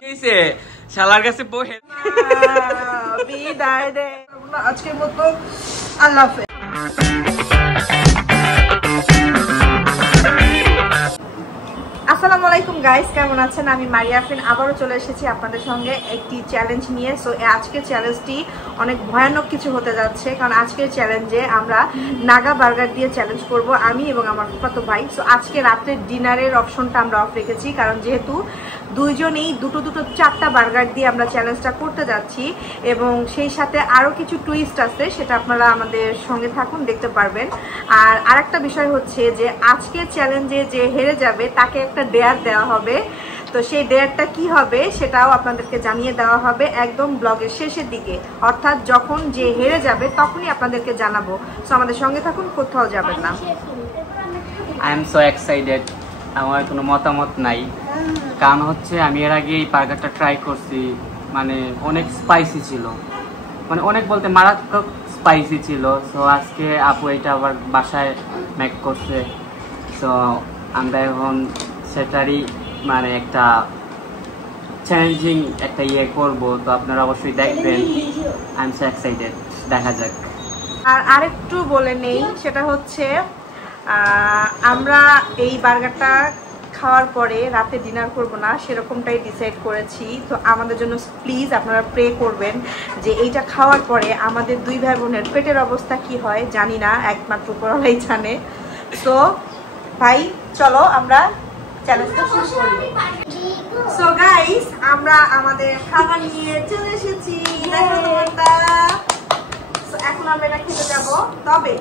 কিসে শালার কাছে বহে বিদায় দে আজকের মতো আল্লাহ হাফেজ। আসসালামু আলাইকুম গাইস, কেমন আছেন? আমি মারিয়া আফরিন আবারও চলে এসেছি আপনাদের সঙ্গে একটি চ্যালেঞ্জ নিয়ে। সো আজকের চ্যালেঞ্জটি অনেক ভয়ানক কিছু হতে যাচ্ছে, কারণ আজকের চ্যালেঞ্জে আমরা নাগা বার্গার দিয়ে চ্যালেঞ্জ করব আমি এবং আমার ফুফাতো ভাই। সো আজকে রাতের ডিনারের অপশনটা আমরা অফ রেখেছি, কারণ যেহেতু দুইজনেই দুটো চারটা বার্গার দিয়ে আমরা চ্যালেঞ্জটা করতে যাচ্ছি এবং সেই সাথে আরও কিছু টুইস্ট আছে, সেটা আপনারা আমাদের সঙ্গে থাকুন, দেখতে পারবেন। আর আরেকটা বিষয় হচ্ছে যে আজকের চ্যালেঞ্জে যে হেরে যাবে তাকে একটা ডেয়ার দেওয়া হবে। তো সেই ডেয়ারটা কি হবে সেটাও আপনাদেরকে জানিয়ে দেওয়া হবে একদম ব্লগের শেষের দিকে, অর্থাৎ যখন যে হেরে যাবে তখনই আপনাদেরকে জানাবো। সো আমাদের সঙ্গে থাকুন, কোথাও যাবেন না। I am so excited. আমার কোনো মতামত নাই, কারণ হচ্ছে আমি এর আগে এই বার্গারটা ট্রাই করছি, মানে অনেক স্পাইসি ছিল, মানে অনেক বলতে মারাত্মক স্পাইসি ছিল। সো আজকে আপু এটা আবার বাসায় মেক করছে, সো আমরা এখন সেটারই মানে একটা চ্যালেঞ্জিং একটা করবো। তো আপনারা অবশ্যই দেখবেন। আই এম সো এক্সাইটেড, দেখা যাক। আর আরেকটু বলে নেই, সেটা হচ্ছে আমরা এই বার্গারটা খাওয়ার পরে রাতে ডিনার করব না, সেরকমটাই ডিসাইড করেছি। তো আমাদের জন্য প্লিজ আপনারা প্রে করবেন যে এইটা খাওয়ার পরে আমাদের দুই ভাই বোনের পেটের অবস্থা কি হয় জানি না, একমাত্র উপরওয়ালাই জানে। সো ভাই চলো আমরা চ্যালেঞ্জটা শুরু করি। সো গাইস, আমরা আমাদের খাবার নিয়ে চলে এসেছি। দেখো তোমরা, এখন আমরা এটা খেতে যাব। তবে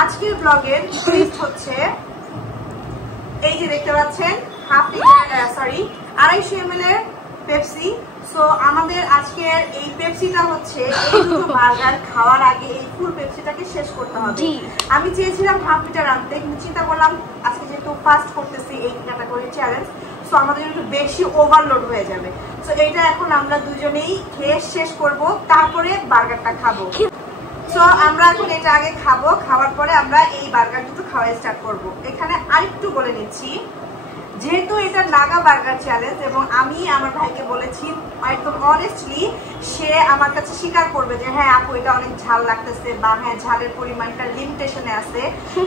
আজকের ব্লগের টুইস্ট হচ্ছে এই যে দেখতে পাচ্ছেন 250 ml এর পেপসি। সো আমাদের আজকের এই পেপসিটা হচ্ছে এই দুটো বার্গার খাওয়ার আগে এই ফুল পেপসিটাকে শেষ করতে হবে। আমি চেয়েছিলাম 1/2 লিটার আনতে, কিন্তু চিন্তা করলাম আজকে যেহেতু ফার্স্ট করতেছি এই ক্যাটাগরি চ্যালেঞ্জ, সো আমাদের একটু বেশি ওভারলোড হয়ে যাবে। সো এইটা এখন আমরা দুজনেই খেয়ে শেষ করব, তারপরে বার্গারটা খাবো। সো আমরা এখন এটা আগে খাবো, খাওয়ার পরে আমরা এই বার্গার দুটো খাওয়া স্টার্ট করব। এখানে আরেকটু বলে নিচ্ছি, যেহেতু এটা নাগা বার্গার চ্যালেঞ্জ এবং আমি আমার ভাইকে বলেছি একদম অনেস্টলি, সে আমার কাছে স্বীকার করবে যে হ্যাঁ আপু এটা অনেক ঝাল লাগতেছে, বা হ্যাঁ ঝালের পরিমাণটা লিমিটেশনে আছে।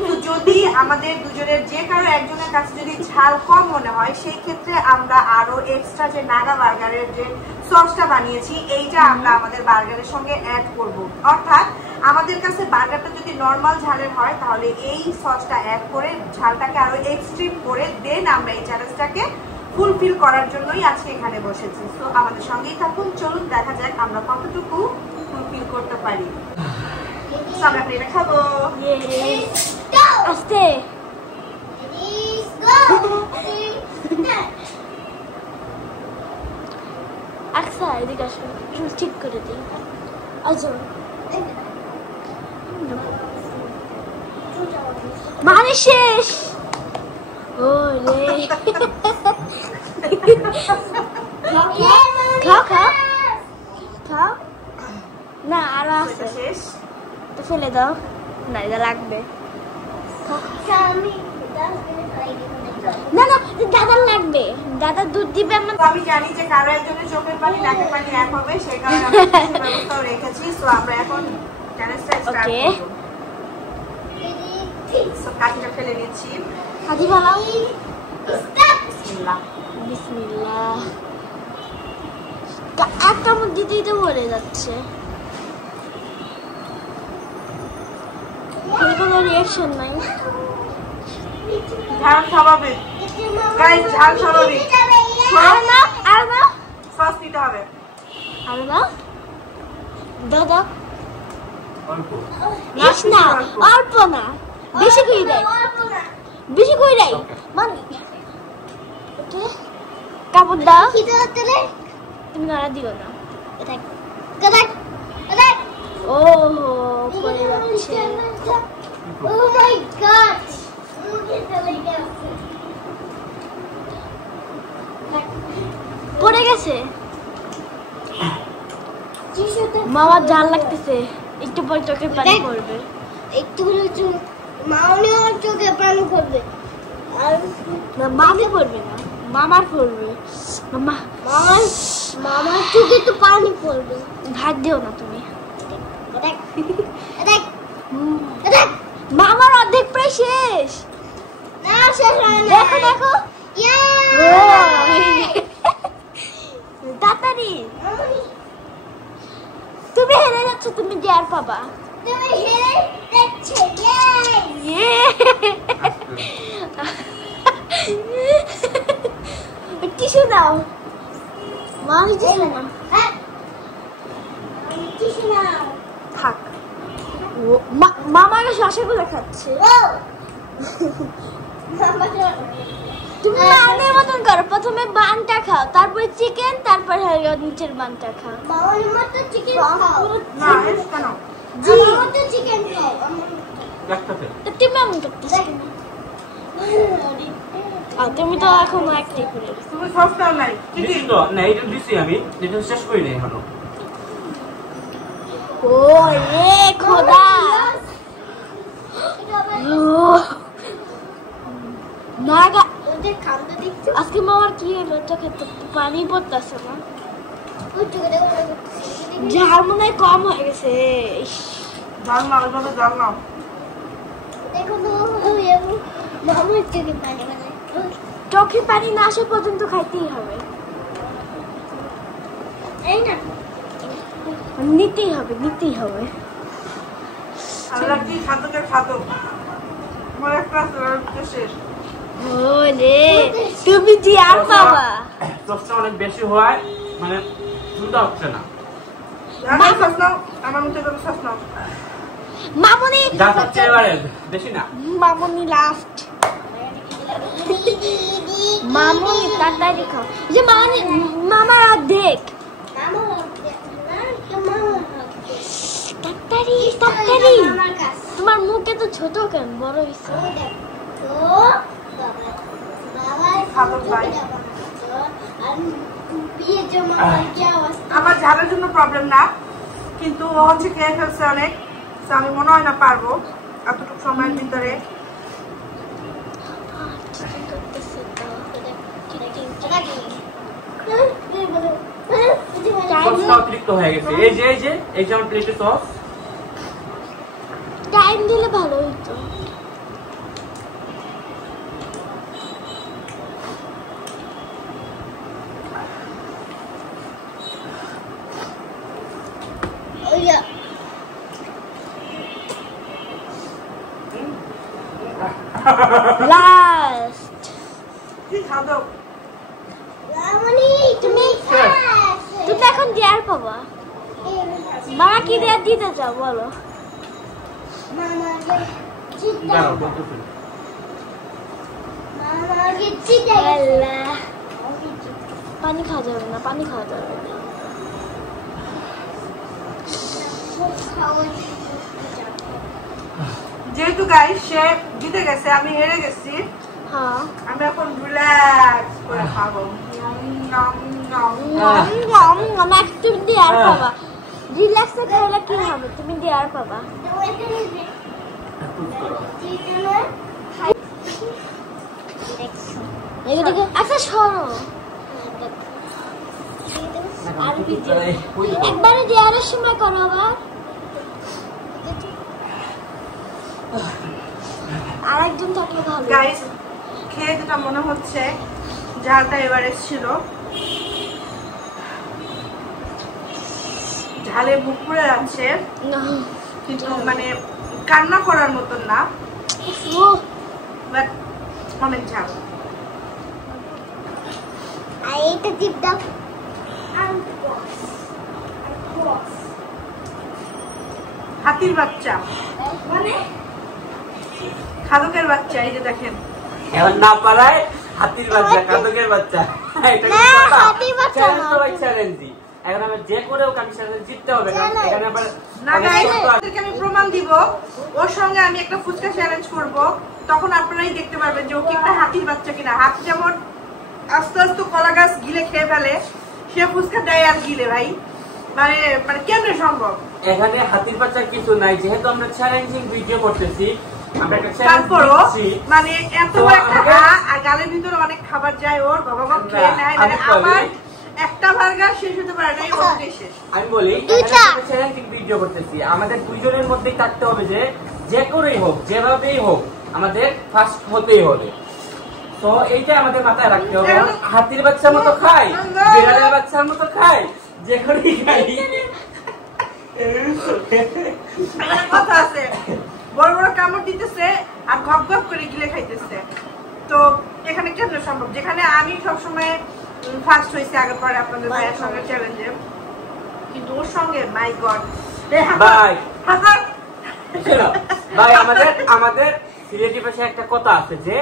তো যদি আমাদের দুজনের যে কারো একজনের কাছে যদি ঝাল কম মনে হয়, সেই ক্ষেত্রে আমরা আরো এক্সট্রা যে নাগা বার্গারের যে সসটা বানিয়েছি এইটা আমরা আমাদের বার্গারের সঙ্গে অ্যাড করব। অর্থাৎ আমাদের কাছে বার্গারটা যদি নর্মাল ঝালের হয়, তাহলে এই সসটা অ্যাড করে ঝালটাকে আরো এক্সট্রিম করে দেন আমরা এই চ্যালেঞ্জটাকে ফুলফিল করার জন্যই আজকে এখানে বসেছি। তো আমাদের সঙ্গেই থাকুন, চলুন দেখা যাক আমরা কতটুকু ফুলফিল করতে পারি। আমরা এটা খাবো। আস্তে আচ্ছা, এদিকে আসুন, ঠিক করে দিই। আচ্ছা মানে শেষ। ও রে খাও খাও খাও না, আরো আছে, তো ফেলে দাও না, এটা লাগবে। না না, দাদার লাগবে, দাদার দুধ দিবে। আমি জানি যে কারো একজনের চোখের পানি নাকের পানি এক হবে, সেই কারণে আমি ব্যবস্থা রেখেছি। সো আমরা এখন চ্যালেঞ্জটা স্টার্ট করব। সো কাঠিটা ফেলে নিচ্ছি। কাঠি ফেলাও। বিসমিল্লাহ বিসমিল্লাহ। একটা মধ্যে দিতেই তো পড়ে যাচ্ছে, কোনো রিঅ্যাকশন নাই। ঝাল স্বাভাবিক গাইস, ঝাল স্বাভাবিক। আর না আর না, সস দিতে হবে। আর না দাদা অল্প না, অল্প না, বেশি করে দেয়, বেশি করে দেয় মানে। ওকে কাপড় দাও, তুমি নাড়া দিও না। ও পড়ে যাচ্ছে। Oh my God! পড়ে গেছে। মামার ঝাল লাগতেছে, একটু পর চোখে পানি পড়বে। একটু মাও চোখে পানি পড়বে, আর মামি পড়বে না, মামার পড়বে। মামা মামার চোখে তো পানি পড়বে। ভাত দিও না তুমি। মামার অর্ধেক প্রায় শেষ। না শেষ হয় না। দেখো দেখো। তাড়াতাড়ি। তুমি হেরে যাচ্ছ, তুমি দেয়ার পাবা। তুমি হেরে যাচ্ছ। ইয়ে টিস্যু দাও। মামি টিস্যু নাও। টিস্যু নাও। থাক। মামাকে শশাগুলো খাচ্ছে। তুমি মানের মতন করো, প্রথমে বানটা খাও, তারপরে চিকেন, তারপর নিচের বানটা খাও। মামার মতো চিকেন খাও না এটা নাও। জি মামার মতো চিকেন খাও। দেখতে তুমি এমন করতেছ কেন? তুমি তো এখনো একটাই করে। তুমি সস্তা নাই দিছি তো না, এটা দিছি আমি, এটা শেষ করি নাই এখনো। ও রে খোদা। নাগা ওদের খামটা দেখছো? আজকে মামার কি হলো? চোখে তো পানি পড়তেছে না। ঝাল মনে হয় কম হয়ে গেছে। জাল নাও, এভাবে জাল নাও। দেখো মামার চোখে পানি, চোখে পানি না আসা পর্যন্ত খাইতেই হবে। এই না নিতেই হবে, নিতেই হবে। আল্লাহ কি খাদকে খাদক। আমার একটা শেষ। ওরে তুমি জি আর বাবা সসটা অনেক বেশি হয়, মানে চুলটা হচ্ছে না। আমার সস নাও, আমার মতো করে সস নাও। মামুনি যা হচ্ছে এবারে বেশি না। মামুনি লাস্ট। মামুনি তাড়াতাড়ি খাও। যে মামুনি মামার অর্ধেক। তাড়াতাড়ি তাড়াতাড়ি। তোমার মুখে তো ছোট কেন, বড় হইছে। আমার ঝালের জন্য প্রবলেম না, কিন্তু ও হচ্ছে খেয়ে ফেলছে অনেক, আমি মনে হয় না পারবো এতটুকু সময়ের ভিতরে। সসটা অতিরিক্ত হয়ে গেছে। এই যে আমার প্লেটে সস। টাইম দিলে ভালো হতো। লাস্ট কি খাদক। তুমি এখন দেয়ার পাবা। মামা কি দেয়ার দিতে চাও বলো? পানি খাওয়া যাবে না, পানি খাওয়া যাবে না। যেহেতু গাইস সে জিতে গেছে, আমি হেরে গেছি, হ্যাঁ আমি এখন রিল্যাক্স করে খাবো। তুমি দেয়ার পাবা। রিল্যাক্সে খাইলে কি হবে? তুমি দেয়ার পাবা। আচ্ছা সরো, একবারে দেয়ারের সময় করো আবার। আরেকজন থাকলে ভালো। গাইস খেয়ে যেটা মনে হচ্ছে ঝালটা এবারে ছিল, ঝালে মুখ পুড়ে যাচ্ছে, কিন্তু মানে কান্না করার মতন না, বাট অনেক ঝাল। আর এইটা টিপ দাও। হাতির বাচ্চা মানে খাদকের বাচ্চা, এই যে দেখেন এখন না পারায় হাতির বাচ্চা, খাদকের বাচ্চা। এটা কি কথা? হাতির বাচ্চা না, তো চ্যালেঞ্জই। এখন আমি যে করেও আমি চ্যালেঞ্জ জিততে হবে, কারণ এখানে আবার না গাইস আপনাদেরকে আমি প্রমাণ দিব। ওর সঙ্গে আমি একটা ফুচকা চ্যালেঞ্জ করব, তখন আপনারাই দেখতে পারবেন যে ও কি একটা হাতির বাচ্চা কিনা। হাতি যেমন আস্তে আস্তে কলা গাছ গিলে খেয়ে ফেলে, সে ফুচকা দেয় আর গিলে। ভাই মানে মানে কেমনে সম্ভব? এখানে হাতির বাচ্চা কিছু নাই, যেহেতু আমরা চ্যালেঞ্জিং ভিডিও করতেছি, আমরা একটা চ্যালেঞ্জ দিচ্ছি মানে এত একটা আর গালের ভিতরে অনেক খাবার যায় ওর বাবা খেয়ে নেয় মানে আমার একটা বার্গার শেষ হতে পারে না ওটাই শেষ আমি বলি একটা চ্যালেঞ্জিং ভিডিও করতেছি আমাদের দুইজনের মধ্যেই থাকতে হবে যে করেই হোক যেভাবেই হোক আমাদের ফার্স্ট হতেই হবে তো এইটা আমাদের মাথায় রাখতে হবে হাতির বাচ্চার মতো খাই বিড়ালের বাচ্চার মতো খাই যে করেই খাই কথা আছে বড় বড় কামড় দিতেছে আর গপ গপ করে গিলে খাইতেছে তো এখানে কেমন সম্ভব যেখানে আমি সবসময় ফার্স্ট হয়েছি আগে পরে আপনাদের ভাইয়ের সঙ্গে চ্যালেঞ্জে কিন্তু ওর সঙ্গে মাই গড ভাই ভাই আমাদের সিলেটি ভাষায় একটা কথা আছে যে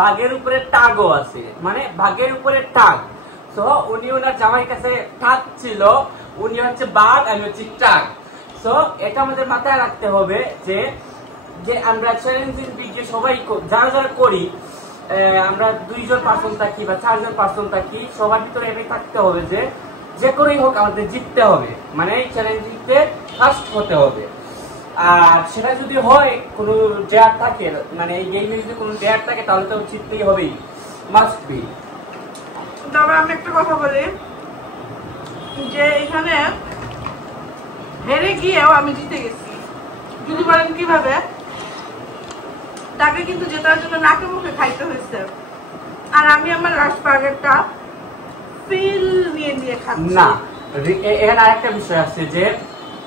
বাঘের উপরে টাগও আছে মানে বাঘের উপরে টাগ তো উনি ওনার জামাইয়ের কাছে টাগ ছিল উনি হচ্ছে বাঘ আমি হচ্ছে টাগ তো এটা আমাদের মাথায় রাখতে হবে যে আমরা চ্যালেঞ্জিং ভিডিও সবাই যারা যারা করি আমরা 2 জন পার্সন থাকি বা 4 জন পার্সন থাকি সবার ভিতরে এটাই থাকতে হবে যে করেই হোক আমাদের জিততে হবে মানে এই চ্যালেঞ্জিংতে ফার্স্ট হতে হবে আর সেটা যদি হয় কোনো ডেয়ার থাকে মানে এই গেমে যদি কোনো ডেয়ার থাকে তাহলে তো জিততেই হবেই মাস্ট বি তবে আমি একটা কথা বলি যে এখানে হেরে গিয়েও আমি জিতে গেছি যদি বলেন কিভাবে তাকে কিন্তু জেতার জন্য নাকে মুখে খাইতে হয়েছে আর আমি আমার লাস্ট বার্গারটা ফিল নিয়ে খাচ্ছি না এখানে আরেকটা বিষয় আছে যে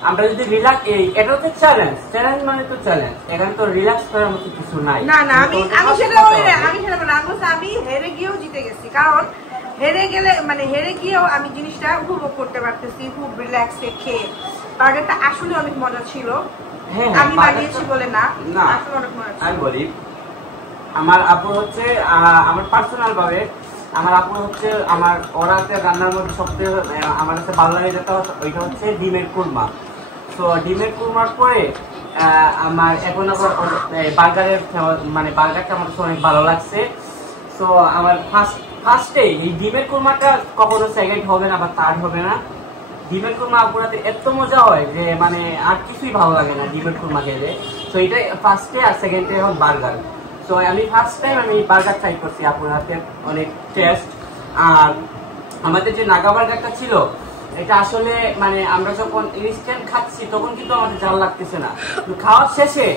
আমরা যদি রিল্যাক্স এটা হচ্ছে চ্যালেঞ্জ মানে তো চ্যালেঞ্জ এখানে তো রিল্যাক্স করার মতো কিছু নাই না আমি সেটা বলি না আমি হেরে গিয়েও জিতে গেছি কারণ হেরে গিয়েও আমি জিনিসটা উপভোগ করতে পারতেছি খুব রিল্যাক্সে খেয়ে বার্গারটা আসলে অনেক মজা ছিল আমি বানিয়েছি বলে না আসলে অনেক মজা ছিল আমি বলি আমার আপু হচ্ছে আমার পার্সোনাল ভাবে আমার আপু হচ্ছে আমার ওরাতে রান্নার মধ্যে সবচেয়ে আমার কাছে ভালো লাগে যেটা ওইটা হচ্ছে ডিমের কুরমা তো ডিমের কুরমার পরে আমার এখন আবার বার্গারের মানে বার্গারটা আমার অনেক ভালো লাগছে তো আমার ফার্স্টে এই ডিমের কুরমাটা কখনো সেকেন্ড হবে না বা থার্ড হবে না ডিমের কুরমা আপুরাতে এত মজা হয় যে মানে আর কিছুই ভালো লাগে না ডিমের কুরমা খেলে তো এটা ফার্স্টে আর সেকেন্ডে হল বার্গার তো আমি ফার্স্ট টাইম আমি বার্গার ট্রাই করছি আপুর হাতে অনেক টেস্ট আর আমাদের যে নাগা বার্গারটা ছিল এটা আসলে মানে আমরা যখন ইনস্ট্যান্ট খাচ্ছি তখন কিন্তু আমাদের জাল লাগতেছে না খাওয়ার শেষে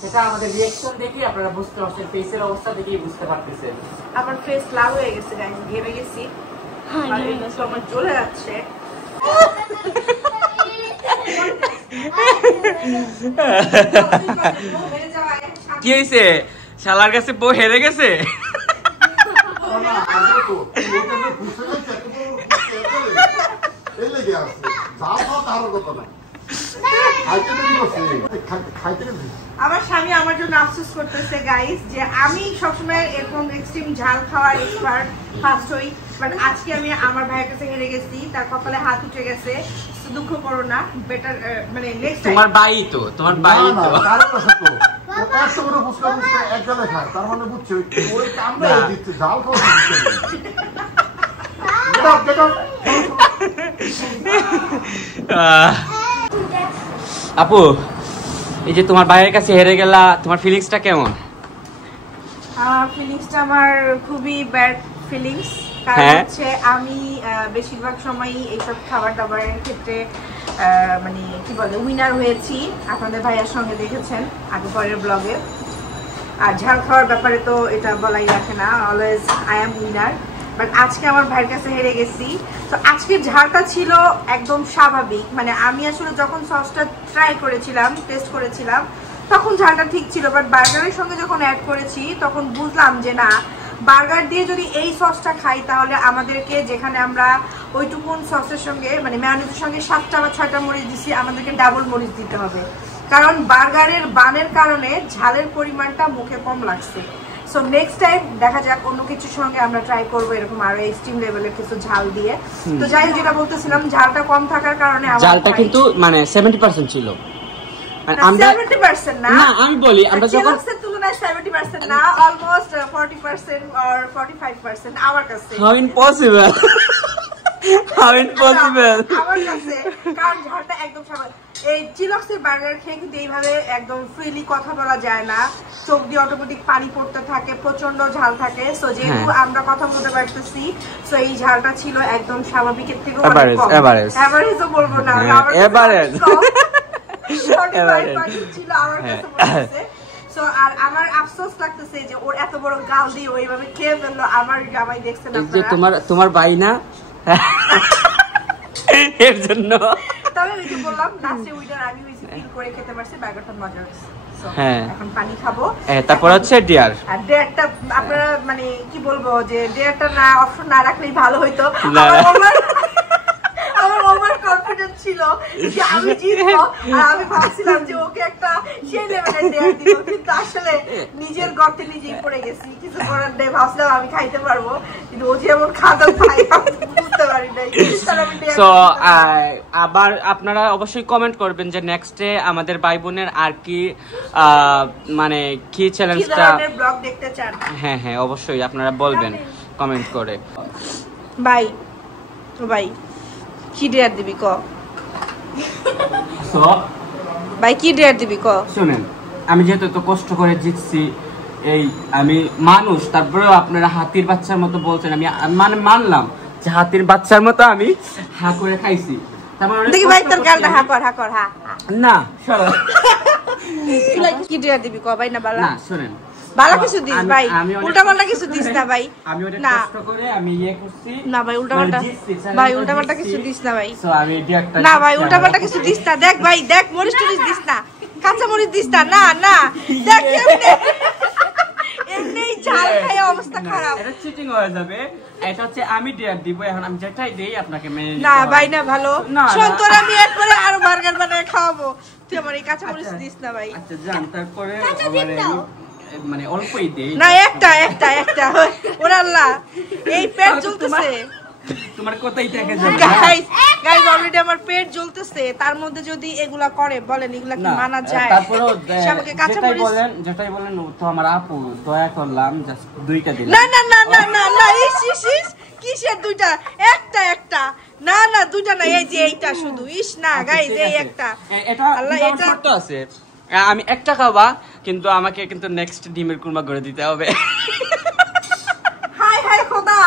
সেটা আমাদের রিঅ্যাকশন দেখে আপনারা বুঝতে পারছেন ফেসের অবস্থা দেখেই বুঝতে পারতেছেন আমার ফেস লাল হয়ে গেছে গাইস ঘেমে গেছি আমার জ্বলে যাচ্ছে কি হয়েছে শালার কাছে বউ হেরে গেছে আমার স্বামী আমার জন্য আফসোস করতেছে গাইস যে আমি সবসময় এরকম এক্সট্রিম ঝাল খাওয়ার এক্সপার্ট ফার্স্ট হই বাট আজকে আমি আমার ভাইয়ের কাছে হেরে গেছি তার কপালে হাত উঠে গেছে দুঃখ করো না বেটার মানে নেক্সট টাইম তোমার ভাই তো তার মানে বুঝছো ওই কামটা দিচ্ছে ঝাল খাওয়া আপু এই যে তোমার ভাইয়ের কাছে হেরে গেলা তোমার ফিলিংসটা কেমন ফিলিংসটা আমার খুবই ব্যাড ফিলিংস কারণ হচ্ছে আমি বেশিরভাগ সময়ই এইসব খাবার দাবারের ক্ষেত্রে মানে কি বলে উইনার হয়েছি আপনাদের ভাইয়ার সঙ্গে দেখেছেন আগে পরের ব্লগে আর ঝাল খাওয়ার ব্যাপারে তো এটা বলাই রাখে না always I am winner but আজকে আমার ভাইয়ের কাছে হেরে গেছি তো আজকের ঝালটা ছিল একদম স্বাভাবিক মানে আমি আসলে যখন সসটা ট্রাই করেছিলাম টেস্ট করেছিলাম তখন ঝালটা ঠিক ছিল বাট বার্গারের সঙ্গে যখন অ্যাড করেছি তখন বুঝলাম যে না বার্গার দিয়ে যদি এই সসটা খাই তাহলে আমাদেরকে যেখানে আমরা ওইটুকুন সসের সঙ্গে মানে মেয়োনিজের সঙ্গে 7টা বা 6টা মরিচ দিছি আমাদেরকে ডাবল মরিচ দিতে হবে কারণ বার্গারের বানের কারণে ঝালের পরিমাণটা মুখে কম লাগছে সো নেক্সট টাইম দেখা যাক অন্য কিছুর সঙ্গে আমরা ট্রাই করবো এরকম আরো এক্সট্রিম লেভেলের কিছু ঝাল দিয়ে তো যাই যেটা বলতেছিলাম ঝালটা কম থাকার কারণে ঝালটা কিন্তু মানে 70% ছিল আমরা 70% না আমি বলি আমরা যখন তুলনায় 70% না অলমোস্ট 40% or 45% আমার কাছে how impossible আমার কাছে কারণ ঝালটা একদম স্বাভাবিক এই চিলক্সের বার্গার খেয়ে কিন্তু এইভাবে একদম ফ্রিলি কথা বলা যায় না, চোখ দিয়ে অটোমেটিক পানি পড়তে থাকে, প্রচন্ড ঝাল থাকে। সো যেহেতু আমরা কথা বলতে পারতেছি, সো এই ঝালটা ছিল একদম স্বাভাবিকের থেকে অনেক কম। এভারেজও বলবো না, এভারেজ ছিল আমার কাছে মনে হচ্ছে। সো আর আমার আফসোস লাগতেছে যে ওর এত বড় গাল দিয়ে ওইভাবে খেয়ে ফেললো। আমার জামাই দেখছেন আপনারা, তোমার ভাই না এর জন্য। তবে ওই যে বললাম লাস্টে উইনার আমি হইছি, ফিল করে খেতে পারছি, বার্গারটা মজা হয়েছে। হ্যাঁ, এখন পানি খাবো। তারপর হচ্ছে ডিয়ার। আর ডিয়ারটা আপনারা মানে কি বলবো, যে ডিয়ারটা না অপশন না রাখলেই ভালো হইতো। আমার ওভার কনফিডেন্ট ছিল যে আমি জিতবো, আর আমি ভাবছিলাম যে ওকে একটা সেই লেভেলের ডিয়ার দিব, কিন্তু আসলে নিজের গর্তে নিজেই পড়ে গেছি। কিছু করার নেই, ভাবছিলাম আমি খাইতে পারবো, কিন্তু ও যেমন খাদক খাই বুঝতে পারি নাই। সো আবার আপনারা অবশ্যই কমেন্ট করবেন যে নেক্সটে আমাদের ভাই বোনের আর কি মানে কি চ্যালেঞ্জটা ব্লগ দেখতে চান। হ্যাঁ হ্যাঁ, অবশ্যই আপনারা বলবেন কমেন্ট করে। ভাই ভাই কি ডেয়ার দিবি ক? সো ভাই কি ডেয়ার দিবি ক? শুনেন, আমি যেহেতু তো কষ্ট করে জিতছি, এই আমি মানুষ, তারপরেও আপনারা হাতির বাচ্চার মতো বলছেন, আমি মানে মানলাম যে হাতির বাচ্চার মতো আমি হা করে খাইছি। দেখি ভাই তোর গালটা হা কর, হা কর, হা না সরো। কি ডেয়ার দিবি ক ভাই? না বালা না শুনেন, বালা কিছু দিস ভাই, উল্টা পাল্টা কিছু দিস না ভাই। আমি অনেক না কষ্ট করে আমি করছি না ভাই, উল্টা পাল্টা ভাই, উল্টা পাল্টা কিছু দিস না ভাই। সো আমি ডিয়ারটা না ভাই, উল্টা পাল্টা কিছু দিস না। দেখ ভাই, দেখ মরিচ টরিচ দিস না, কাঁচা মরিচ দিস না। না না দেখ এমনি ঝাল খায় অবস্থা খারাপ। এটা চিটিং হয়ে যাবে। এটা হচ্ছে আমি ডিয়ার দিব, এখন আমি যেটাই দেই আপনাকে মেনে নিতে না হবে। ভাই না ভালো শোন, তোর আমি এড করে আরো বার্গার বানায় খাওয়াবো, তুই আমার এই কাঁচা মরিচ দিস না ভাই। আচ্ছা জান, তারপরে মানে অল্পই দেই না, একটা একটা একটা ওরে আল্লাহ, এই পেট জ্বলতেছে। তোমার কোথায় থেকে যাবে? গাইস গাইস অলরেডি আমার পেট জ্বলতেছে, তার মধ্যে যদি এগুলা করে বলেন এগুলা কি মানা যায়? তারপরেও সবাইকে কাঁচা মরিচ যেটাই বলেন তো আমার আপু, দয়া করলাম জাস্ট দুইটা দিন। না না না না না না, ইস ইস ইস কিসের দুইটা? একটা একটা না না দুইটা না, এই যে এইটা শুধু। ইস না গাইস, এই একটা। এটা আল্লাহ, এটা শর্ত আছে, আমি একটা খাওয়া, কিন্তু আমাকে কিন্তু নেক্সট ডিমের কুরমা করে দিতে হবে। হাই হাই খোদা,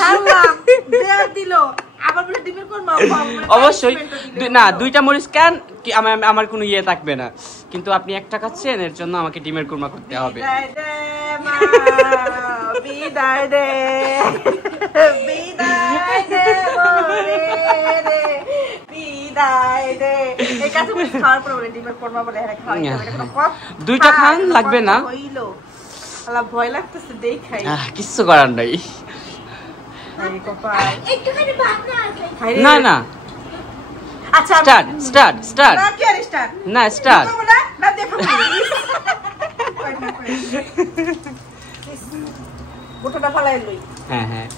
হাল্লাম দেয়া দিলো আবার বলে ডিমের কুরমা। অবশ্যই না, দুইটা মরিচ কেন কি আমার কোনো ইয়ে থাকবে না, কিন্তু আপনি একটা খাচ্ছেন, এর জন্য আমাকে ডিমের কুরমা করতে হবে। বিদায় দে বিদায় দে বিদায় দে। এই কাছে খাওয়ার পর বলে ডিমের কুরমা বলে হ্যাঁ খাওয়া দুইটা খান লাগবে না? হইলো আল্লাহ, ভয় লাগতেছে দেখাই, কিছু করার নাই। একটুখানি ভাত না আছে। না না, আচ্ছা স্টার্ট স্টার্ট স্টার্ট না, কি আর স্টার্ট না, স্টার্ট না দেখো গোটাটা ফলাই লই। হ্যাঁ হ্যাঁ,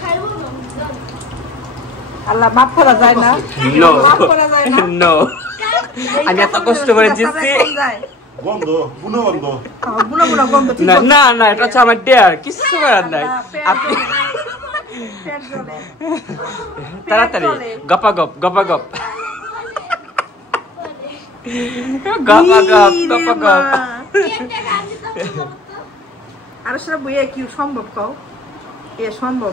খাইবো না। আল্লাহ মাফ করা যায় না, নো মাফ করা যায় না। নো, আমি এত কষ্ট করে জিতছি। গন্ধ, বুনো গন্ধ। বুনো বুনো গন্ধ, ঠিক না আছে। না না, এটা হচ্ছে আমার ডেয়ার, কিছু করার নাই। আপনি পেট জ্বলে। তাড়াতাড়ি গপাগপ গপাগপ গপাগপ গপাগপ। একটা গান দিতে হবে। আর সেটা বইয়ে কি সম্ভব কও? এ সম্ভব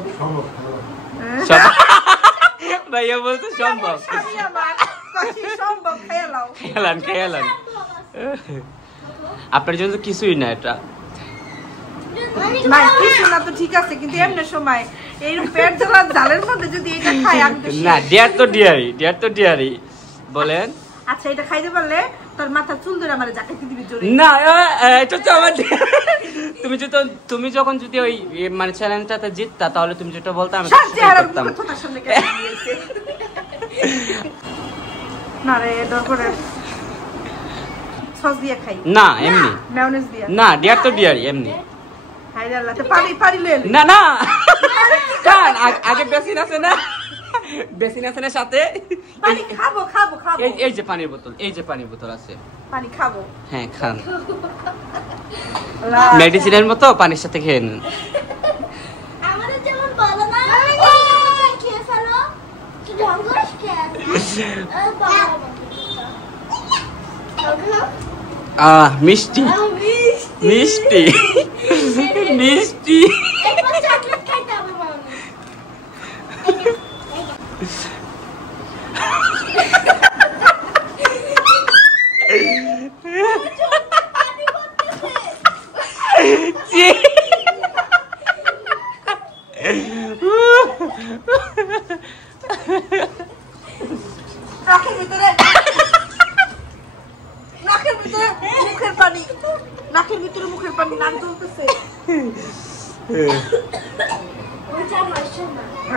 ভাইয়া বলতে সম্ভব। স্বামী আমার কাছে সম্ভব, খেয়ে লাও। খেয়ালান খেয়ালান, আপনার জন্য কিছুই না এটা। না কিছু না তো ঠিক আছে, কিন্তু এমনি সময় এই পেট জ্বালা জালের মধ্যে যদি এটা খাই আমি তো না, ডিয়ার তো ডিয়ারি, ডিয়ার তো ডিয়ারি বলেন। আচ্ছা এটা খাইতে পারলে তোর মাথা চুল ধরে আমার জাকাইতে দিবি জোরে। না, এটা তো আমার তুমি যখন যদি ওই মানে চ্যালেঞ্জটাতে জিততা, তাহলে তুমি যেটা বলতে আমি করতাম। না রে দরকারে সস দিয়ে খাই না এমনি, মেয়োনেজ দিয়ে না ডিয়ার তো ডিয়ারি এমনি। হাই রে আল্লাহ, তো পানি পানি লয়ে নে। না না, কারণ আগে বেসিন আছে না, বেসিন আছে না সাথে। পানি খাবো খাবো খাবো। এই যে পানির বোতল, এই যে পানির বোতল আছে, পানি খাবো। হ্যাঁ খান, আল্লাহ মেডিসিনের মতো পানির সাথে খেয়ে নেন। আমাদের যেমন বলো না খেয়ে ফেলো, কি ঢঙ্গস খেয়ে মিষ্টি মিষ্টি মিষ্টি নাকের ভিতরে মুখের পানি, নাকের ভিতরে মুখের পানি, নাক জ্বলতেছে।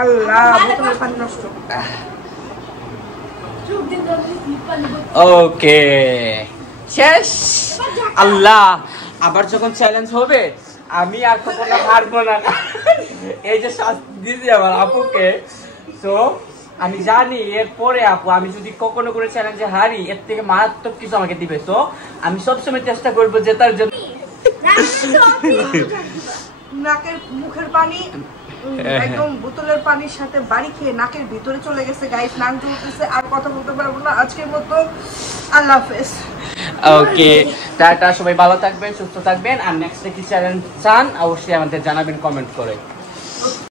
আল্লাহ, বোতলের পানি নষ্ট। ওকে শেষ। আল্লাহ, আবার যখন চ্যালেঞ্জ হবে আমি আর কখনো হারবো না। এই যে শাস্তি দিয়েছি আমার আপুকে, তো আমি জানি এরপরে আপু আমি যদি কখনো করে চ্যালেঞ্জে হারি এর থেকে মারাত্মক কিছু আমাকে দিবে। তো আমি সবসময় চেষ্টা করবো জেতার জন্য। নাকের মুখের পানি একদম বোতলের পানির সাথে বাড়ি খেয়ে নাকের ভিতরে চলে গেছে গাইস, নাক জ্বলতেছে, আর কথা বলতে পারবো না। আজকের মতো আল্লাহ হাফেজ। ওকে টাটা, সবাই ভালো থাকবেন, সুস্থ থাকবেন। আর নেক্সট কি চ্যালেঞ্জ চান অবশ্যই আমাদের জানাবেন কমেন্ট করে।